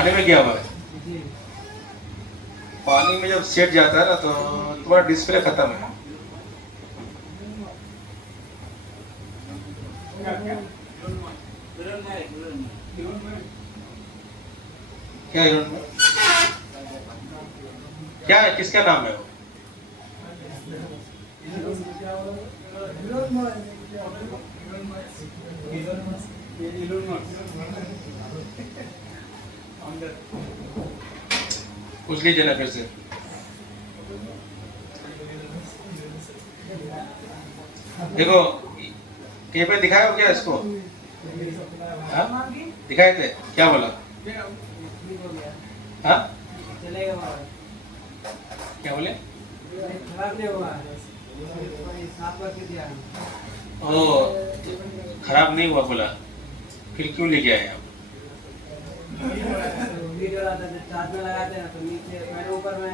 पानी में गया हुआ है। पानी में जब सेट जाता है ना तो तुम्हारा डिस्प्ले खत्म है। क्या है? क्या है, किसका नाम है वो? पूछ लीजिए ना फिर से। देखो कहीं पे दिखाया हो क्या इसको? हाँ? दिखाए थे, क्या बोला? हाँ? क्या बोले? ओ, खराब नहीं हुआ बोला, फिर क्यों लेके आए आप? चार्ज में लगाते हैं तो नीचे मैंने ऊपर में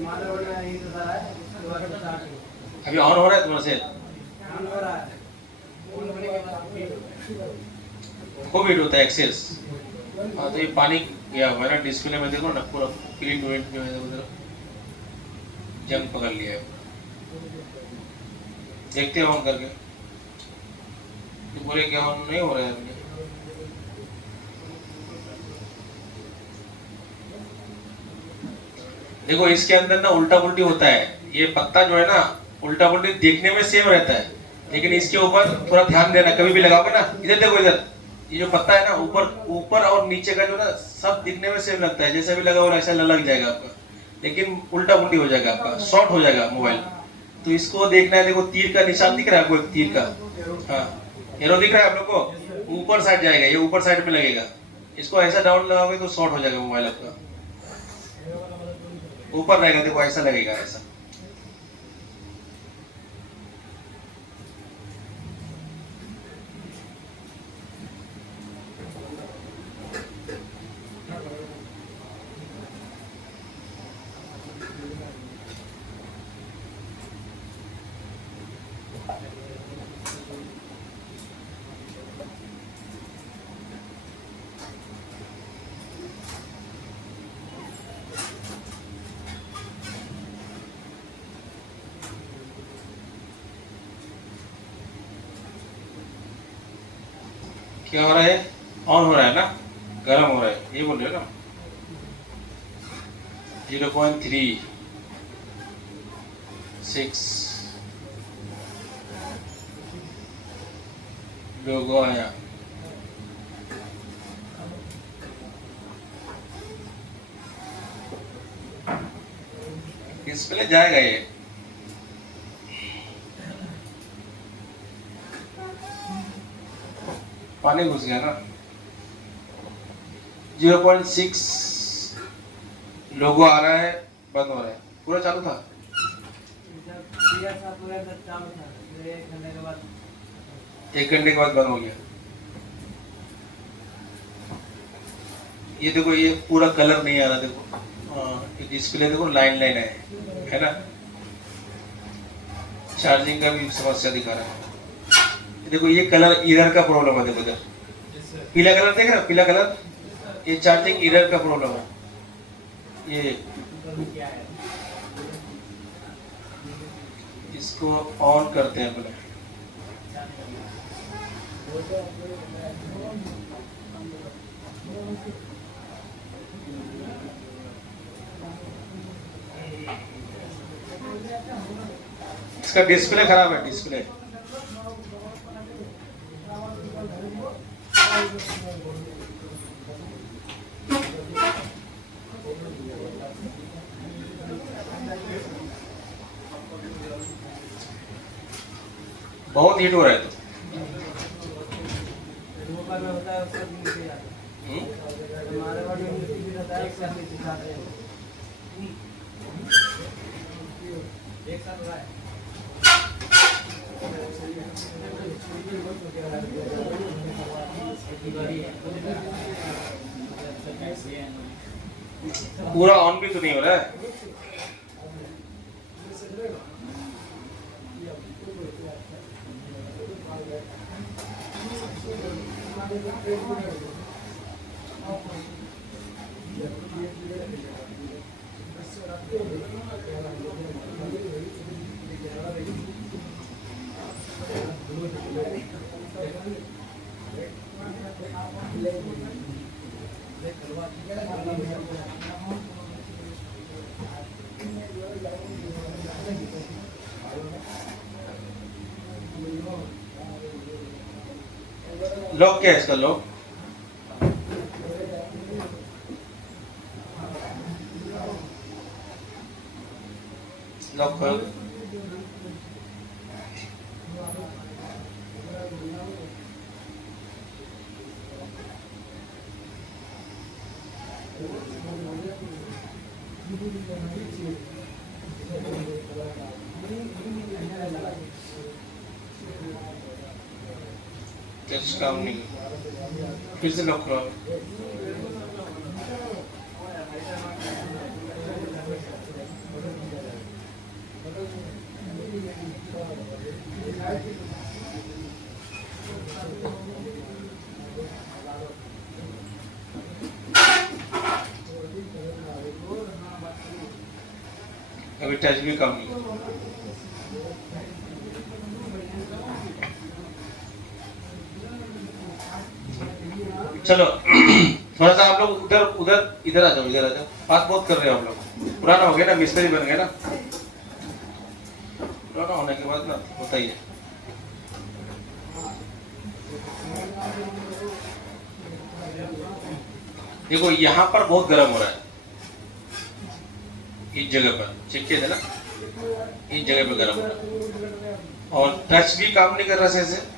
मदरबोर्ड में यही तो सारा है, तो स्टार्ट अभी ऑन हो रहा है तुम्हारे से? ऑन हो रहा है। खूब हीट होता है एक्सेस। हाँ तो ये पानी गया हुआ है ना डिस्प्ले में, देखो ना पूरा प्रिंट विंट जो है उधर जंग पकड़ लिया है। देखते हैं ऑन करके, तो बोले क्या ऑन नहीं हो रहा है अभी। देखो इसके अंदर ना उल्टा उल्टी होता है, ये पत्ता जो है ना उल्टा उल्टी देखने में सेम रहता है, लेकिन इसके ऊपर थोड़ा ध्यान देना, कभी भी लगाओगे ना, इधर देखो इधर, ये जो पत्ता है ना ऊपर ऊपर और नीचे का जो ना सब दिखने में सेम लगता है, जैसे भी लगा हो ऐसा लग जाएगा आपका, लेकिन उल्टा उल्टी हो जाएगा आपका, शॉर्ट हो जाएगा मोबाइल। तो इसको देखना है, देखो तीर का निशान दिख रहा है आपको, एक तीर का, हाँ एरो दिख रहा है आप लोग को, ऊपर साइड जाएगा, ये ऊपर साइड में लगेगा, इसको ऐसा डाउन लगाओगे तो शॉर्ट हो जाएगा मोबाइल आपका, ऊपर रहेगा, देखो ऐसा लगेगा ऐसा। क्या हो रहा है? ऑन हो रहा है ना, गर्म हो रहा है, ये बोल रहे हो ना। 0.36 लोगो आया। डिस्प्ले जाएगा ये, पानी घुस गया ना। 0.6 लोगो आ रहा है, बंद हो रहा है, पूरा चालू था। एक घंटे के बाद बंद हो गया। ये देखो ये पूरा कलर नहीं आ रहा, देखो ये डिस्प्ले देखो लाइन लाइन है ना। चार्जिंग का भी समस्या दिखा रहा है, देखो ये कलर इधर का प्रॉब्लम है, देखो इधर पीला कलर देख रहे हो, पीला कलर, ये चार्जिंग इधर का प्रॉब्लम है। ये इसको ऑन करते हैं पहले। इसका डिस्प्ले खराब है, डिस्प्ले बहुत हीट हो रहा है। तो पूरा ऑन भी तो नहीं हो रहा है। लॉक क्या है इसका लॉक? लॉक कर। टेस्ट काम नहीं, फिर से लॉक करो। अभी टच भी काम नहीं। चलो थोड़ा सा आप लोग उधर उधर इधर आ जाओ, इधर आ जाओ। बात बहुत कर रहे हो आप लोग, पुराना हो गया ना, मिस्त्री बन गए ना। पुराना होने के बाद ना होता ही है। देखो यहाँ पर बहुत गर्म हो रहा है, इस जगह पर चेक किया था ना, इस जगह पर गर्म हो रहा है और टच भी काम नहीं कर रहा सही से,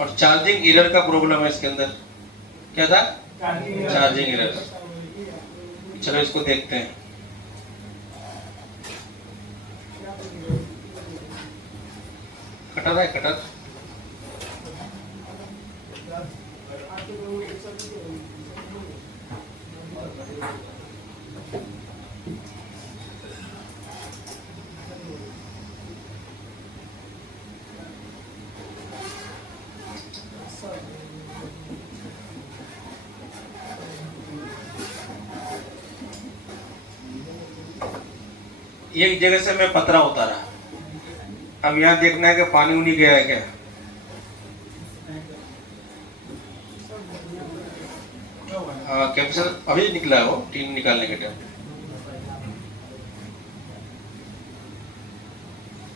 और चार्जिंग एरर का प्रॉब्लम है इसके अंदर। क्या था? Charging error. चलो इसको देखते हैं। कटर है, कटर। एक जगह से मैं पतरा उतारा, अब यहाँ देखना है कि पानी उनी गया है क्या। हाँ, कैप्सूल अभी निकला है, वो टीन निकालने के टाइम।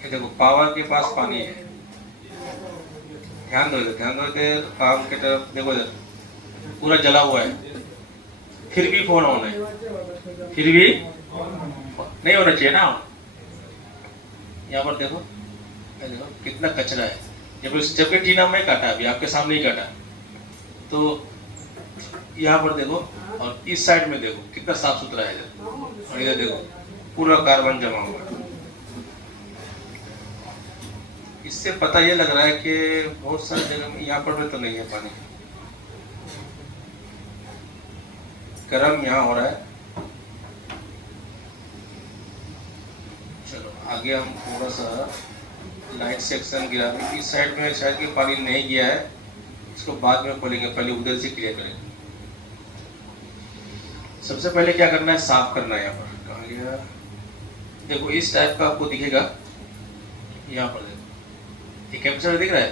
ये देखो पावर के पास पानी है, ध्यान दो इधर, ध्यान दो इधर, काम के तरफ देखो, इधर पूरा जला हुआ है, फिर भी फोन ऑन है, फिर भी नहीं होना चाहिए ना। यहाँ पर देखो, देखो कितना कचरा है। जबकि टीना में काटा, अभी आपके सामने ही काटा, तो यहाँ पर देखो, और इस साइड में देखो कितना साफ सुथरा है इधर, और इधर देखो पूरा कार्बन जमा हुआ है। इससे पता ये लग रहा है कि बहुत सारी जगह में, यहाँ पर भी तो नहीं है पानी, गर्म यहाँ हो रहा है। चलो आगे हम थोड़ा सा लाइट सेक्शन गिरा दें। इस साइड में शायद कि पानी नहीं गया है, इसको बाद में खोलेंगे, पहले उधर से क्लियर करेंगे। सबसे पहले क्या करना है, साफ करना है। यहाँ पर कहाँ गया, देखो इस टाइप का आपको दिखेगा, यहाँ पर देखो ये कैप्चर दिख रहा है,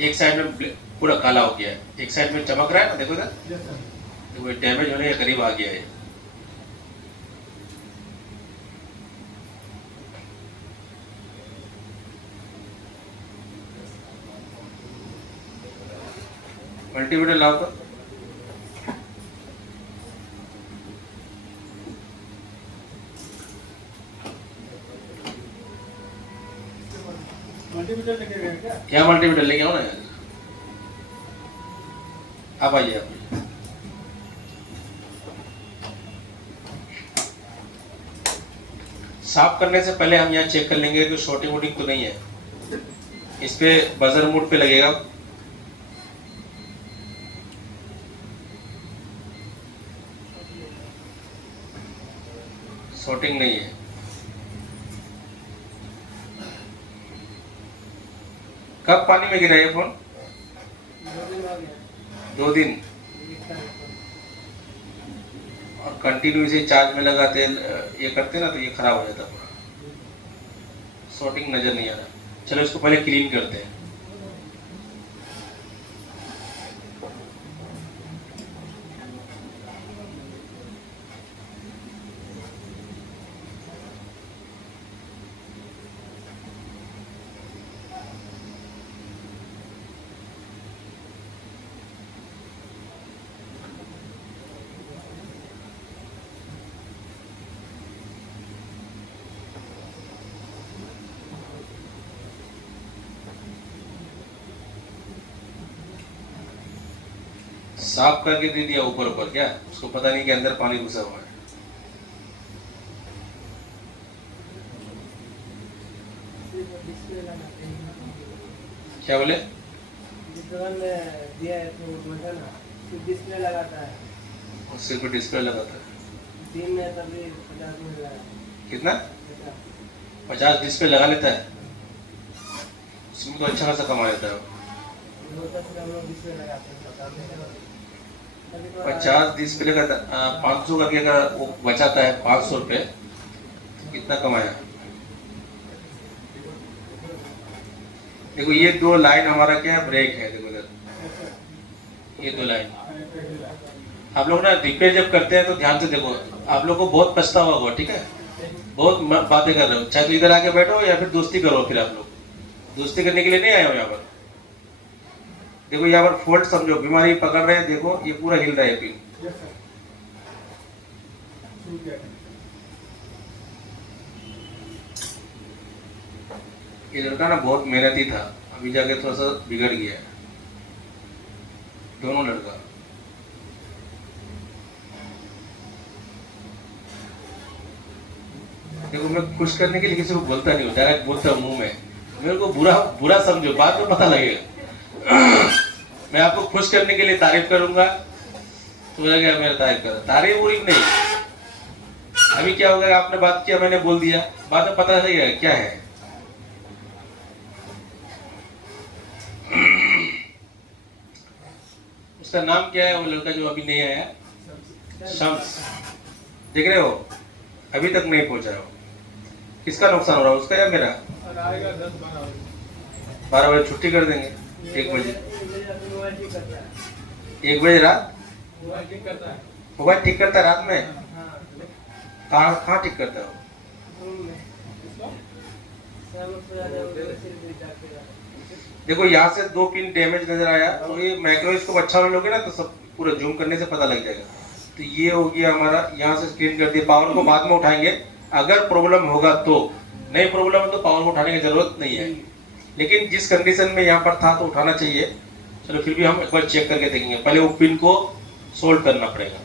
एक साइड में पूरा काला हो गया है, एक साइड में चमक रहा है ना, देखो इधर, देखो डैमेज होने के करीब आ गया है। मल्टीमीटर लाओ तो, मल्टीमीटर लेके गए क्या? क्या मल्टीमीटर लेके आओ ना, आप आइए आप। साफ करने से पहले हम यहाँ चेक कर लेंगे कि शॉर्टिंग वोटिंग तो नहीं है। इस पे बजर मोड पे लगेगा, शॉर्टिंग नहीं है। कब पानी में गिरा ये फोन? 2 दिन हो गया। 2 दिन। और कंटिन्यू इसे चार्ज में लगाते ये करते ना तो ये खराब हो जाता पूरा, शॉर्टिंग नज़र नहीं आ रहा। चलो इसको पहले क्लीन करते हैं। साफ करके दे दिया ऊपर ऊपर, क्या उसको पता नहीं कि अंदर पानी घुसा हुआ है। क्या बोले? जिस दुकान में दिया है तो बोलता ना सिर्फ डिस्प्ले लगाता है, और सिर्फ डिस्प्ले लगाता है। दिन में तभी 50 मिनट लगा। कितना? 50 डिस्प्ले लगा लेता है, उसमें तो अच्छा खासा कमा लेता है वो। 50 डिस्प्ले का 500 करके का वो बचाता है, 500 रुपये, कितना कमाया। देखो ये 2 लाइन हमारा क्या है, ब्रेक है। देखो इधर ये 2 लाइन आप लोग ना रिपेयर जब करते हैं तो ध्यान से देखो, आप लोग को बहुत पछतावा होगा, ठीक है। बहुत बातें कर रहे हो, चाहे तो इधर आके बैठो या फिर दोस्ती करो। फिर आप लोग दोस्ती करने के लिए नहीं आए हो यहाँ पर। देखो यहाँ पर फॉल्ट समझो, बीमारी पकड़ रहे हैं, देखो ये पूरा हिल रहा है पिन। ये लड़का ना बहुत मेहनती था, अभी जाके थोड़ा सा बिगड़ गया है, दोनों लड़का। देखो मैं खुश करने के लिए किसी को बोलता नहीं हूँ, डायरेक्ट बोलता हूँ मुंह में। मेरे को बुरा बुरा समझो, बाद में पता लगेगा। मैं आपको खुश करने के लिए तारीफ करूंगा तो लगेगा मेरा तारीफ कर, तारीफ बुरी नहीं। अभी क्या होगा, आपने बात किया, मैंने बोल दिया, बाद में पता लगेगा क्या है। उसका नाम क्या है वो लड़का जो अभी नहीं आया? शम्स। देख रहे हो, अभी तक नहीं पहुंचा हो। किसका नुकसान हो रहा है, उसका या मेरा? 12 बजे छुट्टी कर देंगे, 1 बजे। 1 बजे रात मोबाइल ठीक करता है रात में? कहाँ ठीक करता है? देखो यहाँ से 2 पिन डैमेज नजर आया, तो ये माइक्रोस्कोप अच्छा वाले लोगे ना तो सब पूरा जूम करने से पता लग जाएगा। तो ये हो गया हमारा, यहाँ से स्क्रीन कर दिया। पावर को बाद में उठाएंगे अगर प्रॉब्लम होगा तो, नहीं प्रॉब्लम है तो पावर को उठाने की जरूरत नहीं है। लेकिन जिस कंडीशन में यहाँ पर था तो उठाना चाहिए। चलो फिर भी हम एक बार चेक करके देखेंगे, पहले वो पिन को सोल्व करना पड़ेगा।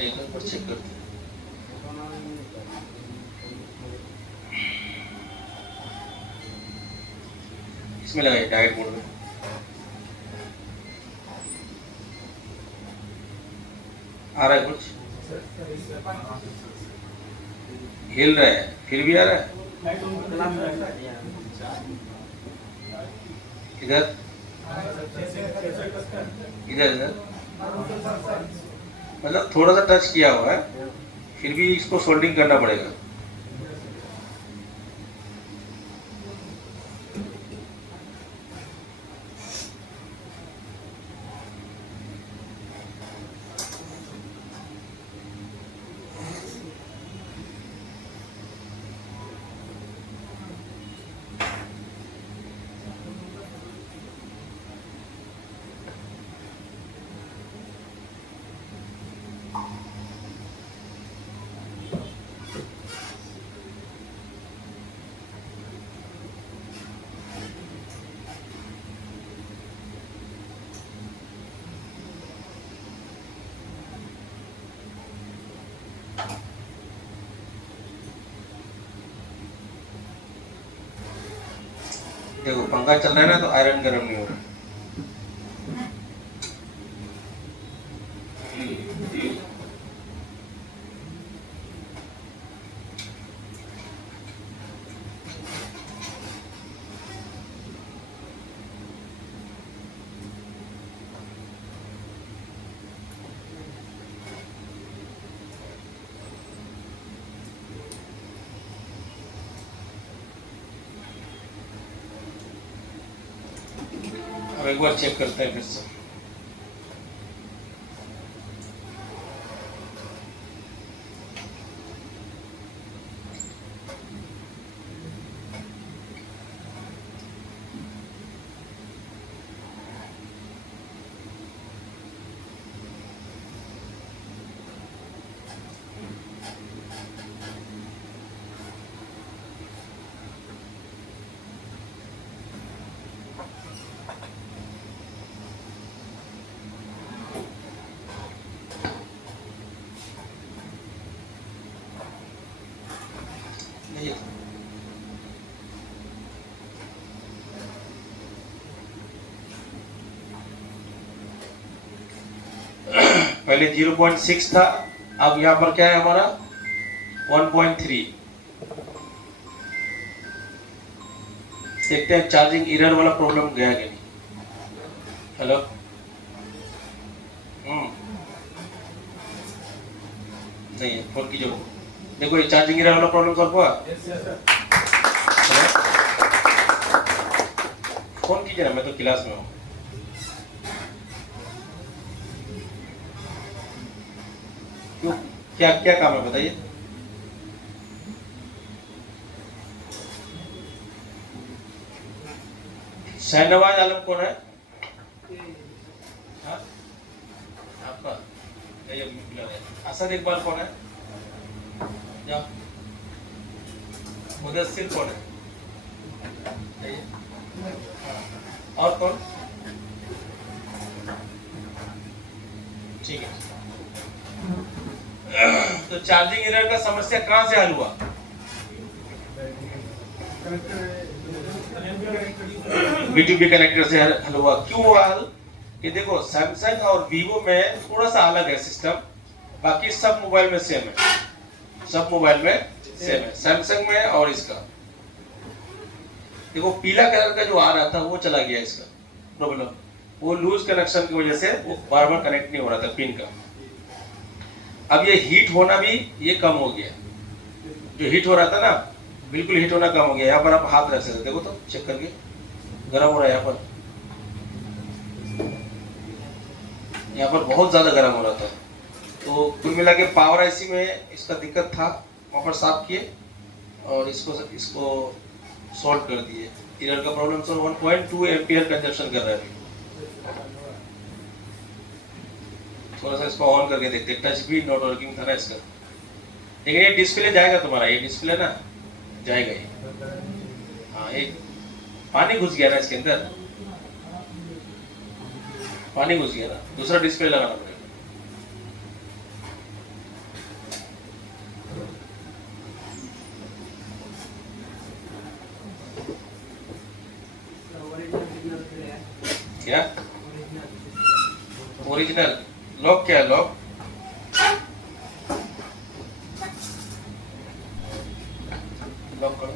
एक बार चेक करते हैं। इसमें लगाइए डायरेक्ट मोड में। आ रहा है कुछ, हिल रहा है, फिर भी आ रहा है। इधर इधर इधर मतलब थोड़ा सा टच किया हुआ है, फिर भी इसको सोल्डिंग करना पड़ेगा। देखो पंखा चल रहा है ना तो आयरन गर्म नहीं हो रहा। एक बार चेक करते हैं फिर से। नहीं पहले 0.6 था, अब यहाँ पर क्या है हमारा 1.3। देखते हैं चार्जिंग एरर वाला प्रॉब्लम गया कि नहीं। हेलो, नहीं है फोन की जो देखो ये चार्जिंग एरर वाला प्रॉब्लम सॉल्व हुआ। फोन कीजिए ना, मैं तो क्लास में हूँ। क्यों, क्या क्या काम है बताइए। शहनवाज आलम कौन है? हाँ? आपका असद इकबाल कौन है? जाओ। मुदस्सिर कौन है? और कौन? ठीक है। तो चार्जिंग एरर का समस्या कहां से हल हुआ? B2B कनेक्टर से हल हुआ। क्यों हुआ हल? कि देखो सैमसंग और वीवो में थोड़ा सा अलग है सिस्टम, बाकी सब मोबाइल में सेम है। सब मोबाइल में सेम है, सैमसंग में और इसका। देखो पीला कलर का जो आ रहा था वो चला गया, इसका प्रॉब्लम वो लूज कनेक्शन की वजह से वो बार बार कनेक्ट नहीं हो रहा था पिन का। अब ये हीट होना भी ये कम हो गया, जो हीट हो रहा था ना बिल्कुल हीट होना कम हो गया। यहाँ पर आप हाथ रख सकते, देखो तो चेक करके गर्म हो रहा है यहाँ पर बहुत ज्यादा गर्म हो रहा था। तो कुल मिला के पावर आईसी में इसका दिक्कत था, वहाँ पर साफ किए और इसको सॉल्व कर दिए। एरर का प्रॉब्लम सॉल्व 1.2 एम्पियर कंजप्शन कर रहा है अभी। थोड़ा सा इसको ऑन करके देखते, टच भी नॉट वर्किंग था ना इसका। लेकिन ये डिस्प्ले जाएगा तुम्हारा, ये डिस्प्ले ना जाएगा ये। हाँ, एक पानी घुस गया ना इसके अंदर, पानी घुस गया ना, दूसरा डिस्प्ले लगाना पड़ेगा। क्या ओरिजिनल लॉक? क्या है लॉक? लॉक करो।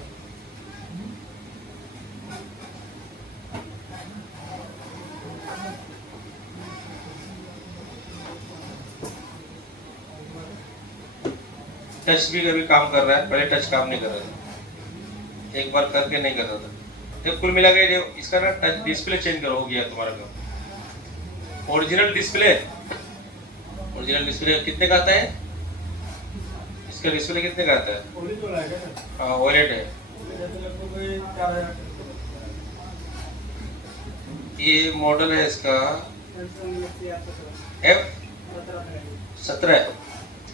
टच भी कभी काम कर रहा है, पहले टच काम नहीं कर रहा था, एक बार करके नहीं कर रहा था। तो कुल मिला के इसका ना टच डिस्प्ले चेंज करो, हो गया तुम्हारा काम। ओरिजिनल डिस्प्ले कितने का आता है? इसका डिस्प्ले कितने का आता है? हाँ OLED है। ये मॉडल है इसका F17।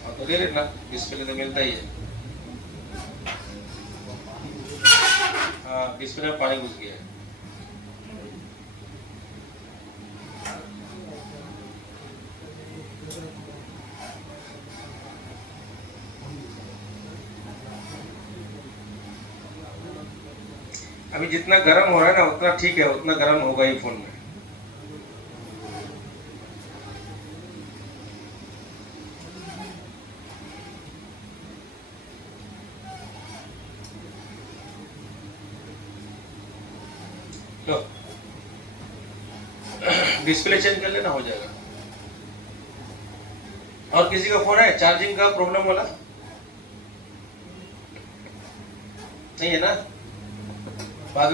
हाँ तो ले लेना, डिस्प्ले तो मिलता ही है। हाँ डिस्प्ले में पानी घुस गया है। अभी जितना गर्म हो रहा है ना उतना ठीक है, उतना गर्म होगा ही फोन में। लो डिस्प्ले चेंज कर लेना, हो जाएगा। और किसी का फोन है चार्जिंग का प्रॉब्लम वाला? नहीं है ना?